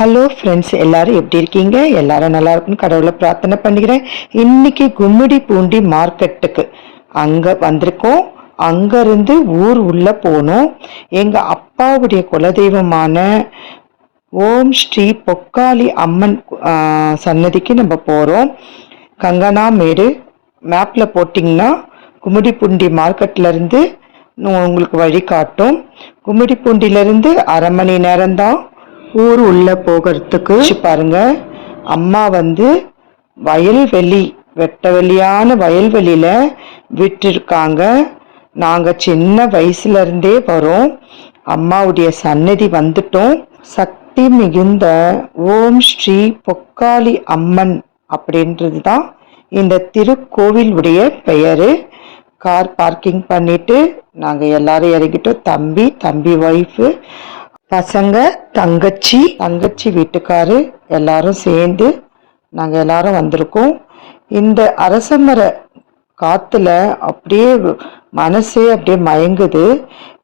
Hello friends, எல்லாரும் எப்படி இருக்கீங்க? எல்லாரும் நல்லா இருக்குன்னு கடவுளை பிரார்த்தனை பண்ணிக்கிறேன். இன்னைக்கு கும்மிடிப்பூண்டி மார்க்கெட்டுக்கு அங்கே வந்திருக்கோம். அங்கேருந்து ஊர் உள்ளே போனோம். எங்கள் அப்பாவுடைய குலதெய்வமான ஓம் ஸ்ரீ பொக்காளி அம்மன் சன்னதிக்கு நம்ம போகிறோம். கங்கனாமேடு மேப்பில் போட்டிங்கன்னா கும்மிடிப்பூண்டி மார்க்கெட்லேருந்து உங்களுக்கு வழி காட்டும். கும்மிடிப்பூண்டியிலேருந்து அரை மணி நேரம்தான் ஊர் உள்ளே போகிறதுக்கு. பாருங்க, அம்மா வயல்வெளி வெட்ட வெளியான வயல்வெளியில் விட்டுருக்காங்க. நாங்கள் சின்ன வயசுலேருந்தே வரோம். அம்மாவுடைய சன்னதி வந்துட்டோம். சக்தி மிகுந்த ஓம் ஸ்ரீ பொக்காளி அம்மன் அப்படின்றது தான் இந்த திருக்கோவிலுடைய பெயர். கார் பார்க்கிங் பண்ணிட்டு நாங்கள் எல்லாரும் இறங்கிட்டோம். தம்பி ஒய்ஃபு, பசங்க, தங்கச்சி வீட்டுக்காரு எல்லாரும் சேர்ந்து நாங்கள் எல்லாரும் வந்திருக்கோம். இந்த அரசமர காற்றுல அப்படியே மனசே அப்படியே மயங்குது.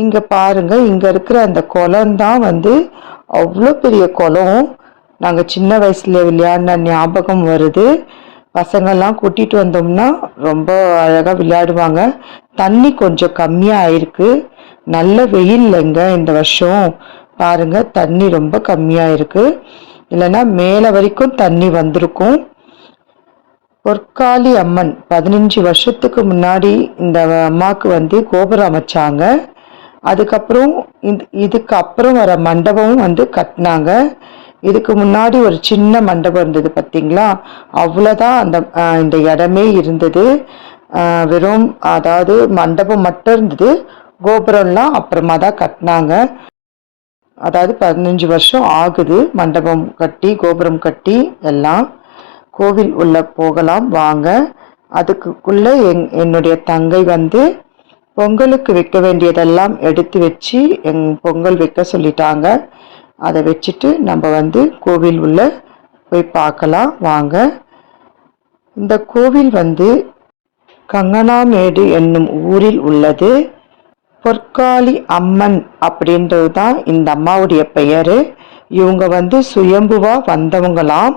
இங்கே பாருங்க, இங்கே இருக்கிற அந்த குளம்தான் அவ்வளோ பெரிய குளம். நாங்கள் சின்ன வயசுல விளையாடின ஞாபகம் வருது. பசங்கள்லாம் கூட்டிகிட்டு வந்தோம்னா ரொம்ப அழகாக விளையாடுவாங்க. தண்ணி கொஞ்சம் கம்மியாக ஆயிருக்கு. நல்ல வெயில் இல்லைங்க இந்த வருஷம். பாருங்க, தண்ணி ரொம்ப கம்மியாக இருக்கு. இல்லைன்னா மேலே வரைக்கும் தண்ணி வந்திருக்கும். பொற்காளி அம்மன் 15 வருஷத்துக்கு முன்னாடி இந்த அம்மாவுக்கு கோபுரம் அமைச்சாங்க. அதுக்கப்புறம் இதுக்கு அப்புறம் வர மண்டபமும் கட்டினாங்க. இதுக்கு முன்னாடி ஒரு சின்ன மண்டபம் இருந்தது பார்த்தீங்களா, அவ்வளோதான் இந்த இடமே இருந்தது. வெறும் அதாவது மண்டபம் மட்டும் இருந்தது. கோபுரம்லாம் அப்புறமா தான் கட்டினாங்க. அதாவது 15 வருஷம் ஆகுது மண்டபம் கட்டி, கோபுரம் கட்டி எல்லாம். கோவில் உள்ள போகலாம் வாங்க. அதுக்குள்ள என்னுடைய தங்கை பொங்கலுக்கு வைக்க வேண்டியதெல்லாம் எடுத்து வச்சு பொங்கல் வைக்க சொல்லிட்டாங்க. அதை வச்சுட்டு நம்ம கோவில் உள்ள போய் பார்க்கலாம் வாங்க. இந்த கோவில் கங்கனாமேடு என்னும் ஊரில் உள்ளது. பொற்காளி அம்மன் அப்படின்றது தான் இந்த அம்மாவுடைய பெயர். இவங்க சுயம்புவா வந்தவங்களாம்.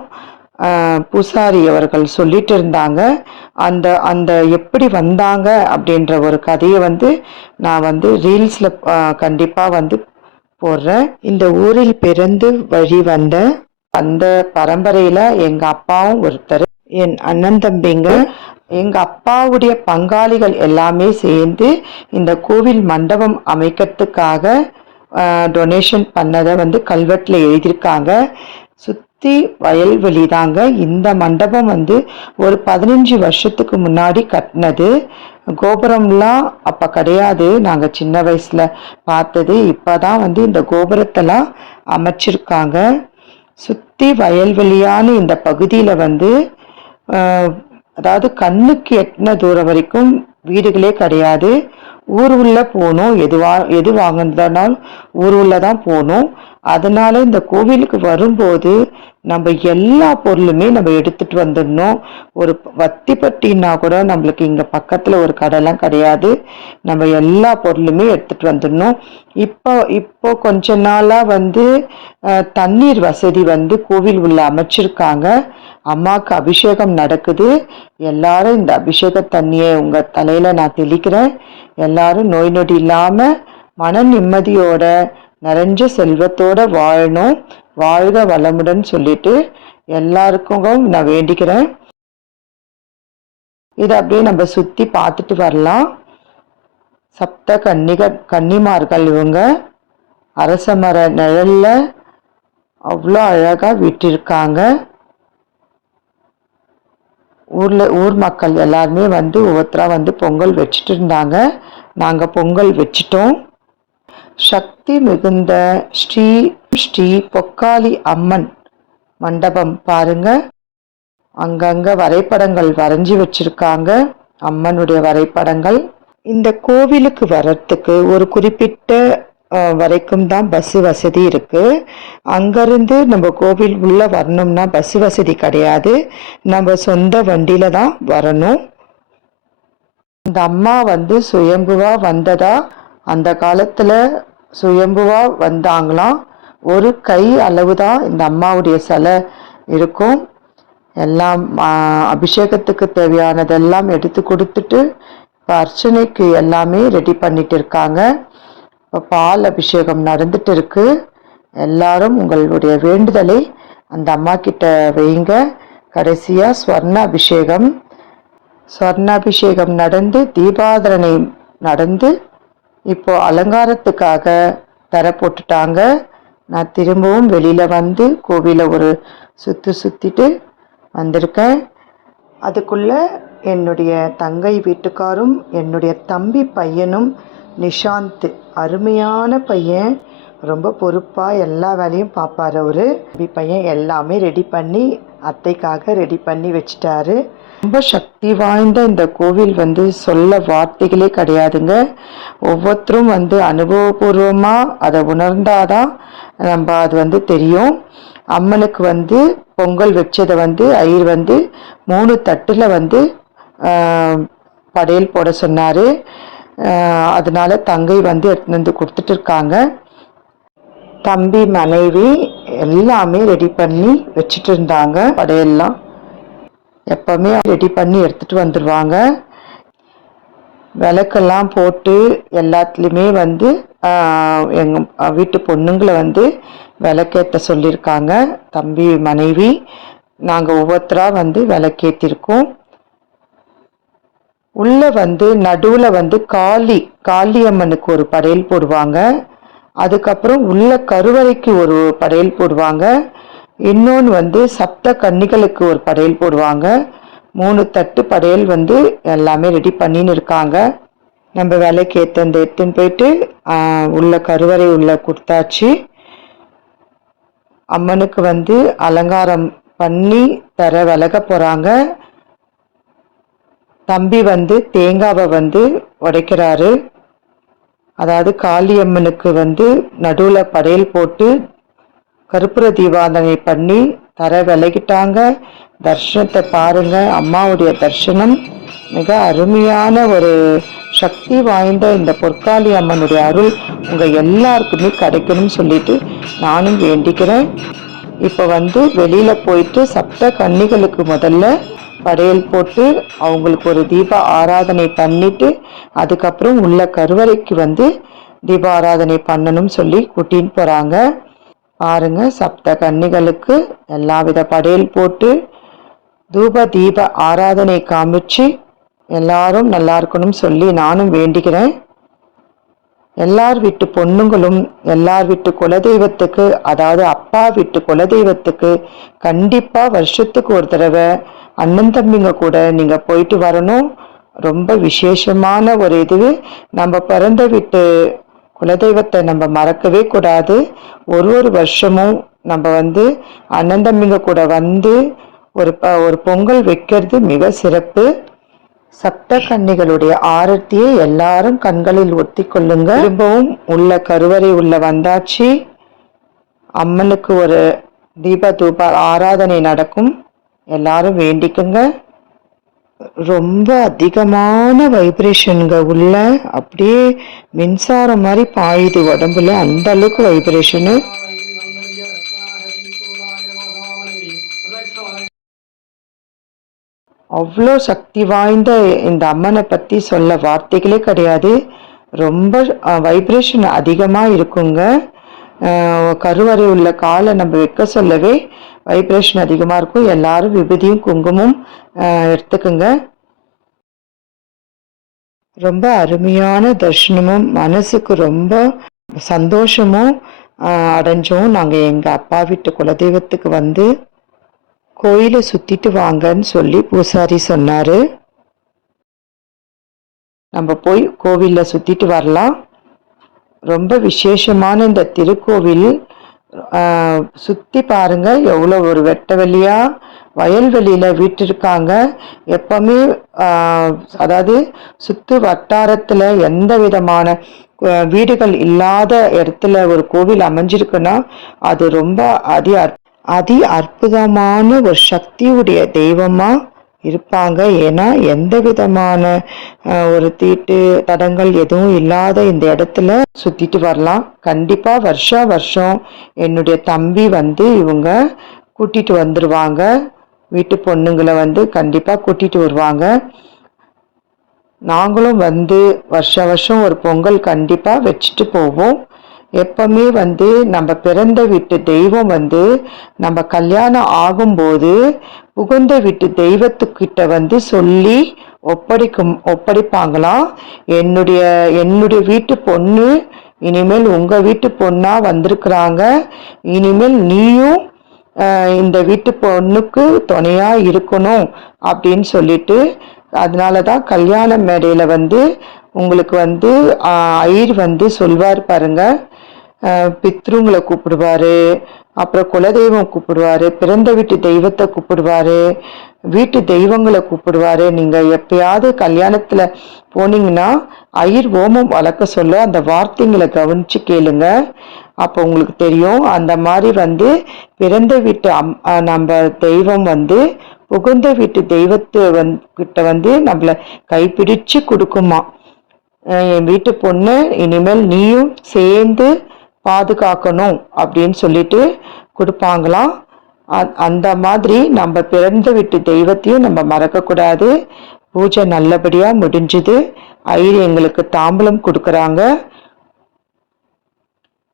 பூசாரி அவர்கள் சொல்லிட்டு இருந்தாங்க. அந்த அந்த எப்படி அப்படின்ற ஒரு கதையை நான் ரீல்ஸில் கண்டிப்பாக போடுறேன். இந்த ஊரில் பிறந்து வழி அந்த பரம்பரையில் எங்கள் அப்பாவும் ஒருத்தர், என் அண்ணன் தம்பிங்க, எங்கள் அப்பாவுடைய பங்காளிகள் எல்லாமே சேர்ந்து இந்த கோவில் மண்டபம் அமைக்கிறதுக்காக டொனேஷன் பண்ணதை கல்வெட்டில் எழுதியிருக்காங்க. சுற்றி வயல்வெளி தாங்க. இந்த மண்டபம் ஒரு 15 வருஷத்துக்கு முன்னாடி கட்டினது. கோபுரம்லாம் அப்போ கிடையாது. நாங்கள் சின்ன வயசில் பார்த்தது. இப்போ தான் இந்த கோபுரத்தெல்லாம் அமைச்சிருக்காங்க. சுற்றி வயல்வெளியான இந்த பகுதியில் அதாவது கண்ணுக்கு எட்டின தூரம் வரைக்கும் வீடுகளே கிடையாது. ஊர் உள்ள போகணும். எது வாங்கினாலும் ஊர் உள்ள தான் போகணும். அதனால இந்த கோவிலுக்கு வரும்போது நம்ம எல்லா பொருளுமே நம்ம எடுத்துட்டு வந்துடணும். ஒரு வத்தி பட்டின்னா கூட நம்மளுக்கு இங்கே பக்கத்தில் ஒரு கடைலாம் கிடையாது. நம்ம எல்லா பொருளுமே எடுத்துட்டு வந்துடணும். இப்போ கொஞ்ச நாளாக தண்ணீர் வசதி கோவில் உள்ள அமைச்சிருக்காங்க. அம்மாவுக்கு அபிஷேகம் நடக்குது. எல்லாரும் இந்த அபிஷேக தண்ணியை உங்கள் தலையில் நான் தெளிக்கிறேன். எல்லாரும் நோய் நொடி இல்லாமல் மன நிம்மதியோட நிறைஞ்ச செல்வத்தோட வாழணும். வாழ்க வளமுடன் சொல்லிட்டு எல்லாருக்கும் நான் வேண்டிக்கிறேன். இதை அப்படியே நம்ம சுற்றி பார்த்துட்டு வரலாம். சப்த கன்னிமார்கள் இவங்க அரச மர நிழல்ல அவ்வளோ அழகாக விட்டிருக்காங்க. ஊர் மக்கள் எல்லாருமே ஒவ்வொருத்தரா பொங்கல் வச்சுட்டு இருந்தாங்க. நாங்கள் பொங்கல் வச்சிட்டோம். சக்தி மிகுந்த ஸ்ரீ பொக்காளி அம்மன் மண்டபம் பாருங்க. அங்கங்க வரைபடங்கள் வரைஞ்சி வச்சிருக்காங்க, அம்மனுடைய வரைபடங்கள். இந்த கோவிலுக்கு வர்றதுக்கு ஒரு குறிப்பிட்ட வரைக்கும் தான் பஸ் வசதி இருக்கு. அங்கிருந்து நம்ம கோவில் உள்ள வரணும்னா பஸ் வசதி கிடையாது. நம்ம சொந்த வண்டியில தான் வரணும். இந்த அம்மா சுயம்புவா வந்ததா, அந்த காலத்துல சுயம்புவா வந்தாங்களாம். ஒரு கை அளவு தான் இந்த அம்மாவுடைய சிலை இருக்கும். எல்லாம் அபிஷேகத்துக்கு தேவையானதெல்லாம் எடுத்து கொடுத்துட்டு இப்போ அர்ச்சனைக்கு எல்லாமே ரெடி பண்ணிட்டு இருக்காங்க. இப்போ பால் அபிஷேகம் நடந்துட்டு இருக்கு. எல்லாரும் உங்களுடைய வேண்டுதலை அந்த அம்மா கிட்ட வைங்க. கடைசியா ஸ்வர்ணாபிஷேகம் நடந்து தீபாதரணை நடந்து இப்போ அலங்காரத்துக்காக தர போட்டுட்டாங்க. நான் திரும்பவும் வெளியில வந்து கோவிலை ஒரு சுத்திட்டு வந்திருக்கேன். அதுக்குள்ள என்னுடைய தங்கை வீட்டுக்காரும் என்னுடைய தம்பி பையனும் நிஷாந்த், அருமையான பையன், ரொம்ப பொறுப்பாக எல்லா வேலையும் பார்ப்பார். அவர் தம்பி பையன் எல்லாமே ரெடி பண்ணி அத்தைக்காக ரெடி பண்ணி வச்சிட்டாரு. ரொம்ப சக்தி வாய்ந்த இந்த கோவில் சொல்ல வார்த்தைகளே கிடையாதுங்க. ஒவ்வொருத்தரும் அனுபவபூர்வமாக அதை உணர்ந்தாதான் நம்ம அது தெரியும். அம்மனுக்கு பொங்கல் வச்சதை ஐயர் 3 தட்டில் படையல் போட சொன்னார். அதனால தங்கை எடுத்துன்னு வந்து கொடுத்துட்டு இருக்காங்க. தம்பி மனைவி எல்லாமே ரெடி பண்ணி வச்சுட்டு இருந்தாங்க. படையெல்லாம் எப்பவுமே ரெடி பண்ணி எடுத்துட்டு வந்துடுவாங்க. விளக்கெல்லாம் போட்டு எல்லாத்துலேயுமே எங்கள் வீட்டு பொண்ணுங்களை விளக்கேற்ற சொல்லியிருக்காங்க. தம்பி மனைவி நாங்கள் ஒவ்வொருத்தராக விளக்கேற்றிருக்கோம். உள்ள நடுவில் காளியம்மனுக்கு ஒரு படையல் போடுவாங்க. அதுக்கப்புறம் உள்ள கருவறைக்கு ஒரு படையல் போடுவாங்க. இன்னொன்று சப்த கன்னிகளுக்கு ஒரு படையல் போடுவாங்க. 3 தட்டு படையல் எல்லாமே ரெடி பண்ணின்னு இருக்காங்க. நம்ம விலைக்கு எடுத்துன்னு போயிட்டு உள்ள கருவறை உள்ள கொடுத்தாச்சு. அம்மனுக்கு அலங்காரம் பண்ணி தர விலக போகிறாங்க. தம்பி தேங்காவை உடைக்கிறாரு. அதாவது காளியம்மனுக்கு நடுவில் படையல் போட்டு கற்பூர தீபாராதனை பண்ணி தர விலகிட்டாங்க. தர்ஷனத்தை பாருங்க. அம்மாவுடைய தர்ஷனம் மிக அருமையான ஒரு சக்தி வாய்ந்த இந்த பொற்காளி அம்மனுடைய அருள் உங்கள் எல்லாருக்குமே கிடைக்கணும்னு சொல்லிட்டு நானும் வேண்டிக்கிறேன். இப்போ வெளியில் போயிட்டு சப்த கன்னிகளுக்கு முதல்ல படையல் போட்டு அவங்களுக்கு ஒரு தீப ஆராதனை பண்ணிட்டு அதுக்கப்புறம் உள்ள கருவறைக்கு தீப ஆராதனை பண்ணணும்னு சொல்லி கூட்டின்னு போகிறாங்க. பாருங்க, சப்த கன்னிகளுக்கு எல்லா வித படையல் போட்டு தீப ஆராதனை காமிச்சு எல்லாரும் நல்லா இருக்கணும்னு சொல்லி நானும் வேண்டிக்கிறேன். எல்லார் வீட்டு பொண்ணுங்களும் எல்லார் வீட்டு குலதெய்வத்துக்கு, அதாவது அப்பா வீட்டு குலதெய்வத்துக்கு கண்டிப்பாக வருஷத்துக்கு ஒரு தடவை அண்ணன் தம்பிங்க கூட நீங்கள் போயிட்டு வரணும். ரொம்ப விசேஷமான ஒரு இது. நம்ம பிறந்த வீட்டு குலதெய்வத்தை நம்ம மறக்கவே கூடாது. ஒரு வருஷமும் நம்ம அண்ணன் தம்பிங்க கூட ஒரு பொங்கல் வைக்கிறது மிக சிறப்பு. சப்த கன்னிகளுடைய ஆரத்தியை எல்லாரும் கண்களில் ஒத்தி கொள்ளுங்க. திரும்பவும் உள்ள கருவறை உள்ள வந்தாச்சு. அம்மனுக்கு ஒரு தூப ஆராதனை நடக்கும். எல்லாரும் வேண்டிக்குங்க. ரொம்ப அதிகமான வைப்ரேஷனுங்க உள்ள, அப்படியே மின்சாரம் மாதிரி பாயுது உடம்புல, அந்த அளவுக்கு வைப்ரேஷனு. அவ்வளோ சக்தி வாய்ந்த இந்த அம்மனை பற்றி சொல்ல வார்த்தைகளே கிடையாது. ரொம்ப வைப்ரேஷன் அதிகமாக இருக்குங்க. கருவறை உள்ள காலை நம்ம வைக்க சொல்லவே வைப்ரேஷன் அதிகமாக இருக்கும். எல்லாரும் விபூதியும் குங்குமம் எடுத்துக்குங்க. ரொம்ப அருமையான தர்ஷனமும் மனசுக்கு ரொம்ப சந்தோஷமும் அடைஞ்சோம். நாங்கள் எங்கள் அப்பா வீட்டு குலதெய்வத்துக்கு கோயிலை சுற்றிட்டு வாங்கன்னு சொல்லி பூசாரி சொன்னார். நம்ம போய் கோவிலில் சுற்றிட்டு வரலாம். ரொம்ப விசேஷமான இந்த திருக்கோவில் சுற்றி பாருங்க, எவ்வளோ ஒரு வெட்ட வெளியாக வயல்வெளியில் வீட்டிருக்காங்க. எப்பவுமே அதாவது சுற்று வட்டாரத்தில் எந்த விதமான வீடுகள் இல்லாத இடத்துல ஒரு கோவில் அமைஞ்சிருக்குன்னா அது ரொம்ப அதி அற்புதமான ஒரு சக்தியுடைய தெய்வமாக இருப்பாங்க. ஏன்னா எந்த விதமான ஒரு தீட்டு தடங்கள் எதுவும் இல்லாத இந்த இடத்துல சுத்திட்டு வரலாம். கண்டிப்பா வருஷா வருஷம் என்னுடைய தம்பி வந்து இவங்க கூட்டிட்டு வந்துருவாங்க. வீட்டு பொண்ணுங்களை வந்து கண்டிப்பா கூட்டிட்டு வருவாங்க. நாங்களும் வந்து வருஷ வருஷம் ஒரு பொங்கல் கண்டிப்பா வச்சுட்டு போவோம். எப்பவுமே வந்து நம்ம பிறந்த வீட்டு தெய்வம் வந்து நம்ம கல்யாணம் ஆகும்போது புகுந்த வீட்டு தெய்வத்துக்கிட்ட வந்து சொல்லி ஒப்படைப்பாங்களாம். என்னுடைய என்னுடைய வீட்டு பொண்ணு இனிமேல் உங்க வீட்டு பொண்ணா வந்திருக்கிறாங்க. இனிமேல் நீயும் இந்த வீட்டு பொண்ணுக்கு துணையா இருக்கணும் அப்படின்னு சொல்லிட்டு, அதனாலதான் கல்யாண மேடையில வந்து உங்களுக்கு வந்து ஐயர் வந்து சொல்வார் பாருங்க. பித்ருங்களை கூப்பிடுவாரு, அப்புறம் குலதெய்வம் கூப்பிடுவாரு, பிறந்த வீட்டு தெய்வத்தை கூப்பிடுவாரு, வீட்டு தெய்வங்களை கூப்பிடுவாரு. நீங்க எப்பயாவது கல்யாணத்துல போனீங்கன்னா ஐயர் ஓமம் வளர்க்க சொல்ல அந்த வார்த்தைங்களை கவனிச்சு கேளுங்க. அப்போ உங்களுக்கு தெரியும். அந்த மாதிரி வந்து பிறந்த வீட்டு நம்ம தெய்வம் வந்து புகுந்த வீட்டு தெய்வத்தை கிட்ட வந்து நம்மளை கைப்பிடிச்சு கொடுக்குமா. என் வீட்டு பொண்ணு இனிமேல் நீயும் சேர்ந்து பாதுகாக்கணும் அப்படின்னு சொல்லிட்டு கொடுப்பாங்களாம். அந்த மாதிரி நம்ம பிறந்த வீட்டு தெய்வத்தையும் நம்ம மறக்கக்கூடாது. பூஜை நல்லபடியா முடிஞ்சுது. ஐயர் எங்களுக்கு தாம்பூலம் கொடுக்குறாங்க.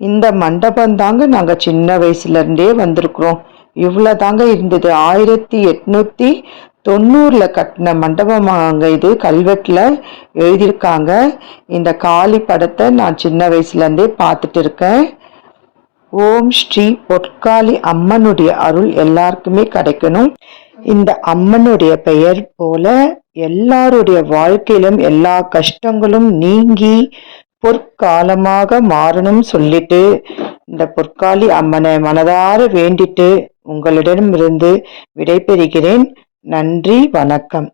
இந்த மண்டபம் தாங்க நாங்க சின்ன வயசுல இருந்தே வந்திருக்கிறோம். இவ்வளவு தாங்க இருந்தது. 1890 கட்டின மண்டபமாங்க இது. கல்வெட்டுல எழுதியிருக்காங்க. இந்த காளி படத்தை நான் சின்ன வயசுல இருந்தே பார்த்துட்டு இருக்கேன். ஓம் ஸ்ரீ பொற்காளி அம்மனுடைய அருள் எல்லாருக்குமே கிடைக்கணும். இந்த அம்மனுடைய பெயர் போல எல்லாருடைய வாழ்க்கையிலும் எல்லா கஷ்டங்களும் நீங்கி பொற்காலமாக மாறணும் சொல்லிட்டு இந்த பொற்காளி அம்மனை மனதார வேண்டிட்டு உங்களிடமிருந்து விடைபெறுகிறேன். நன்றி, வணக்கம்.